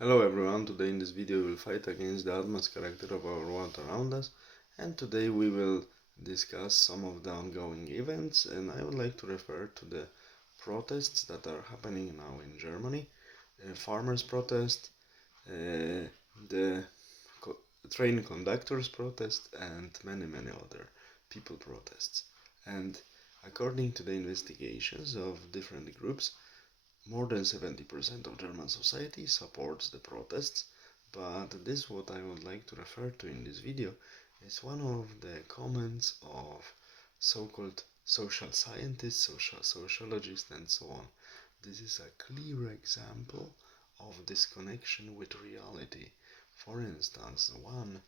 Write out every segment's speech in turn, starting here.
Hello everyone, today in this video we will fight against the advanced character of our world around us, and today we will discuss some of the ongoing events, and I would like to refer to the protests that are happening now in Germany, farmers protest, the train conductors protest, and many other people protests. And according to the investigations of different groups, more than 70% of German society supports the protests, but this what I would like to refer to in this video is one of the comments of so-called social scientists, sociologists and so on. This is a clear example of disconnection with reality. For instance, one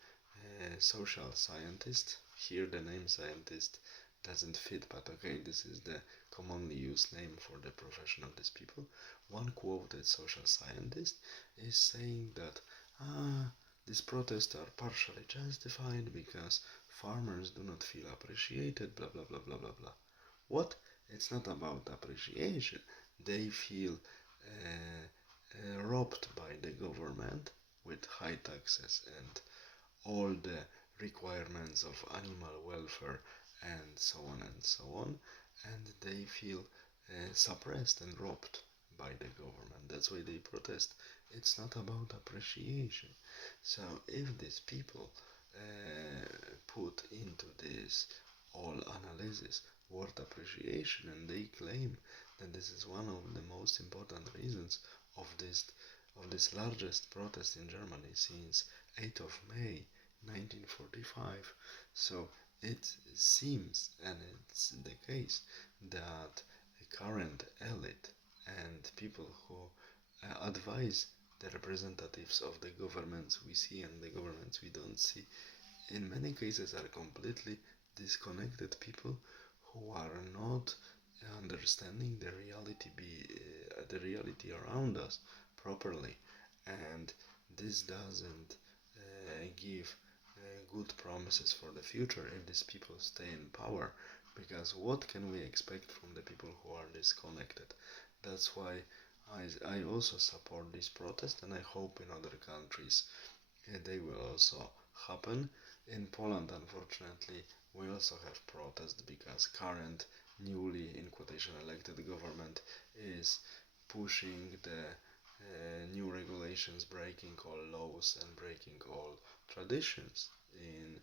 social scientist, here the name scientist doesn't fit, but okay, this is the commonly used name for the profession of these people. One quoted social scientist is saying that these protests are partially justified because farmers do not feel appreciated, blah blah blah blah blah blah. What? It's not about appreciation. They feel robbed by the government with high taxes and all the requirements of animal welfare and so on, and they feel suppressed and robbed by the government. That's why they protest. It's not about appreciation. So if these people put into this all analysis word appreciation, and they claim that this is one of the most important reasons of this largest protest in Germany since 8th of May 1945. So it seems, and it's the case, that the current elite and people who advise the representatives of the governments we see and the governments we don't see, in many cases are completely disconnected people who are not understanding the reality around us properly, and this doesn't give good promises for the future if these people stay in power, because what can we expect from the people who are disconnected? That's why I also support this protest, and I hope in other countries they will also happen. In Poland, unfortunately, we also have protests because current newly in quotation elected government is pushing the new regulations, breaking all laws and breaking all traditions in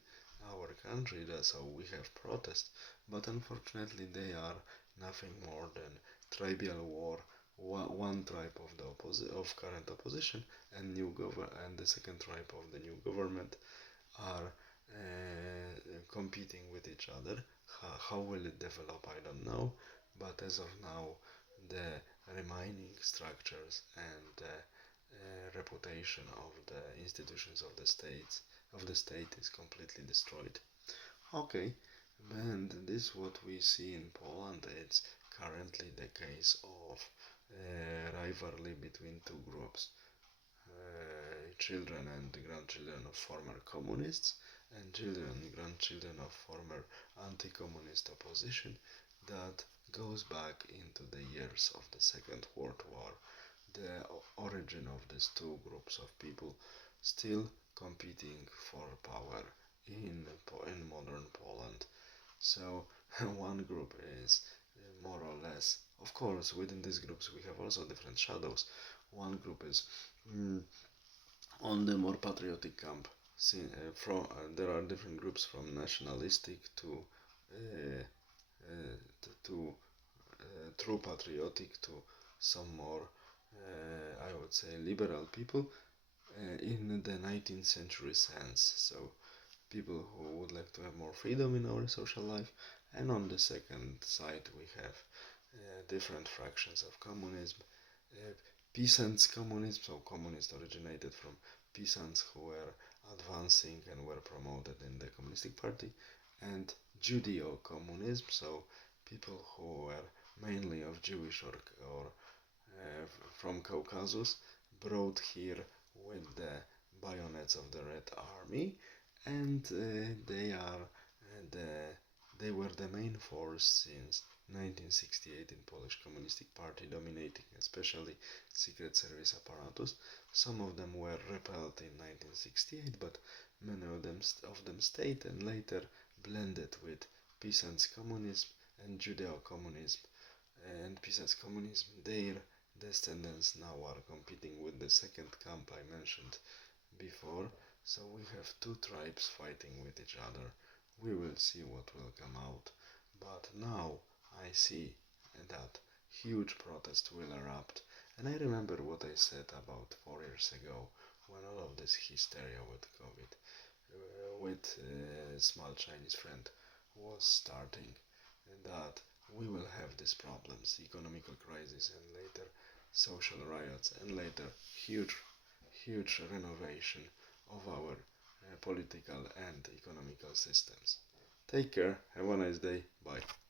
our country. That's how we have protests, but unfortunately they are nothing more than tribal war. One tribe of the current opposition and and the second tribe of the new government are competing with each other. How will it develop? I don't know. But as of now, the remaining structures and the reputation of the institutions of the state is completely destroyed. Okay, and this what we see in Poland. It's currently the case of rivalry between two groups, children and grandchildren of former communists and children and grandchildren of former anti-communist opposition that goes back into the years of the Second World War. The origin of these two groups of people still competing for power in modern Poland. So one group is more or less, of course, within these groups we have also different shadows. One group is on the more patriotic camp. There are different groups from nationalistic to uh, to true patriotic to some more, I would say, liberal people in the 19th century sense. So people who would like to have more freedom in our social life, and on the second side we have different fractions of communism, uh, peasants communism, so communists originated from peasants who were advancing and were promoted in the communistic party, and Judeo-communism, so people who were mainly of Jewish or from Caucasus, brought here with the bayonets of the Red Army, and they are the They were the main force since 1968 in Polish Communist Party, dominating especially secret service apparatus. Some of them were repelled in 1968, but many of them stayed and later blended with peasants' communism and Judeo-communism. And peasants' communism, their descendants now are competing with the second camp I mentioned before. So we have two tribes fighting with each other. We will see what will come out. But now I see that huge protest will erupt. And I remember what I said about 4 years ago when all of this hysteria with COVID, with small Chinese friend was starting, and that we will have these problems, economical crisis, and later social riots, and later huge renovation of our political and economical systems. Take care, have a nice day, bye.